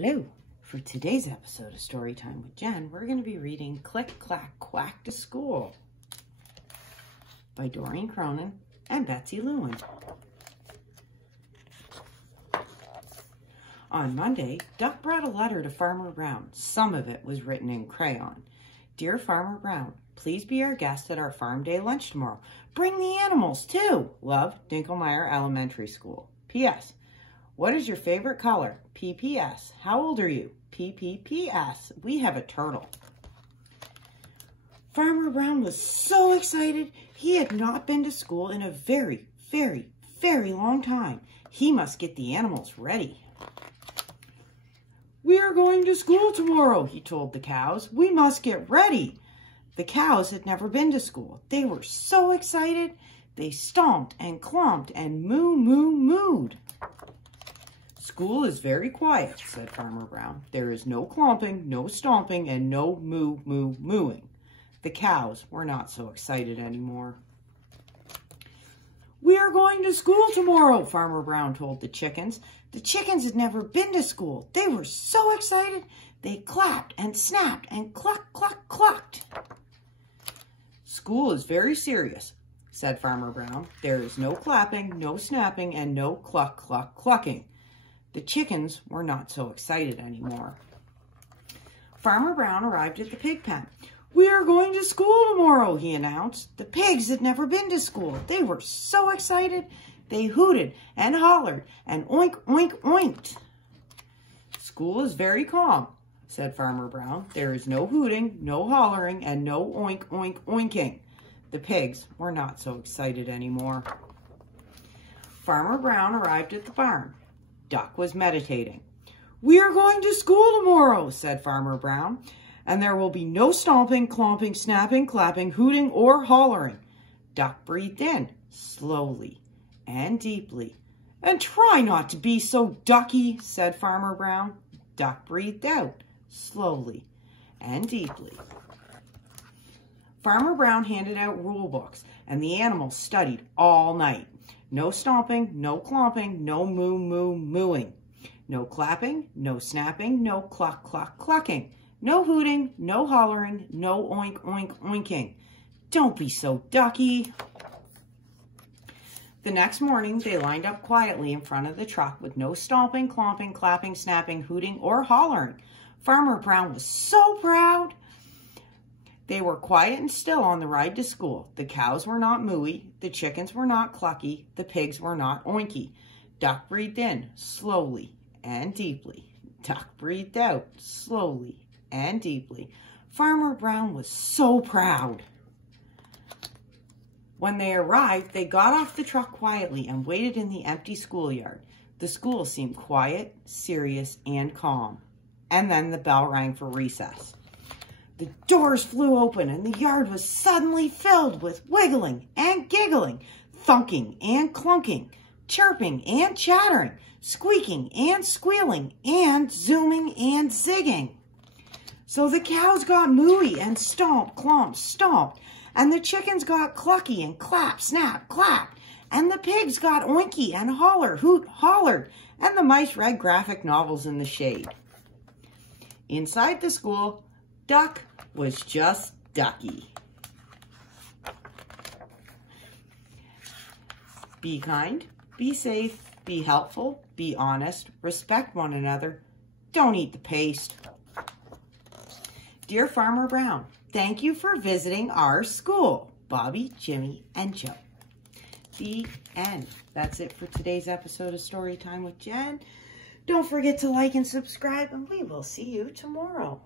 Hello. For today's episode of Storytime with Jen, we're going to be reading Click, Clack, Quack to School by Doreen Cronin and Betsy Lewin. On Monday, Duck brought a letter to Farmer Brown. Some of it was written in crayon. Dear Farmer Brown, please be our guest at our farm day lunch tomorrow. Bring the animals too. Love, Dinkelmeyer Elementary School. P.S. What is your favorite color? P.P.S. How old are you? P.P.P.S. We have a turtle. Farmer Brown was so excited. He had not been to school in a very, very, very long time. He must get the animals ready. We are going to school tomorrow, he told the cows. We must get ready. The cows had never been to school. They were so excited. They stomped and clomped and mooed. School is very quiet, said Farmer Brown. There is no clomping, no stomping, and no mooing. The cows were not so excited anymore. We are going to school tomorrow, Farmer Brown told the chickens. The chickens had never been to school. They were so excited. They clapped and snapped and cluck, cluck, clucked. School is very serious, said Farmer Brown. There is no clapping, no snapping, and no cluck, cluck, clucking. The chickens were not so excited anymore. Farmer Brown arrived at the pig pen. We are going to school tomorrow, he announced. The pigs had never been to school. They were so excited. They hooted and hollered and oink, oink, oinked. School is very calm, said Farmer Brown. There is no hooting, no hollering, and no oink, oink, oinking. The pigs were not so excited anymore. Farmer Brown arrived at the barn. Duck was meditating. We are going to school tomorrow, said Farmer Brown, and there will be no stomping, clomping, snapping, clapping, hooting, or hollering. Duck breathed in, slowly and deeply. And try not to be so ducky, said Farmer Brown. Duck breathed out, slowly and deeply. Farmer Brown handed out rule books, and the animals studied all night. No stomping, no clomping, no mooing. No clapping, no snapping, no cluck, cluck, clucking. No hooting, no hollering, no oink, oink, oinking. Don't be so ducky. The next morning, they lined up quietly in front of the truck with no stomping, clomping, clapping, snapping, hooting, or hollering. Farmer Brown was so proud. They were quiet and still on the ride to school. The cows were not mooey, the chickens were not clucky, the pigs were not oinky. Duck breathed in, slowly and deeply. Duck breathed out, slowly and deeply. Farmer Brown was so proud. When they arrived, they got off the truck quietly and waited in the empty schoolyard. The school seemed quiet, serious, and calm. And then the bell rang for recess. The doors flew open and the yard was suddenly filled with wiggling and giggling, thunking and clunking, chirping and chattering, squeaking and squealing, and zooming and zigging. So the cows got mooey and stomp, clomp, stomped, and the chickens got clucky and clap, snap, clapped, and the pigs got oinky and holler, hoot, hollered, and the mice read graphic novels in the shade. Inside the school, Duck was just ducky. Be kind, be safe, be helpful, be honest, respect one another. Don't eat the paste. Dear Farmer Brown, thank you for visiting our school. Bobby, Jimmy, and Joe. The end. That's it for today's episode of Storytime with Jen. Don't forget to like and subscribe, and we will see you tomorrow.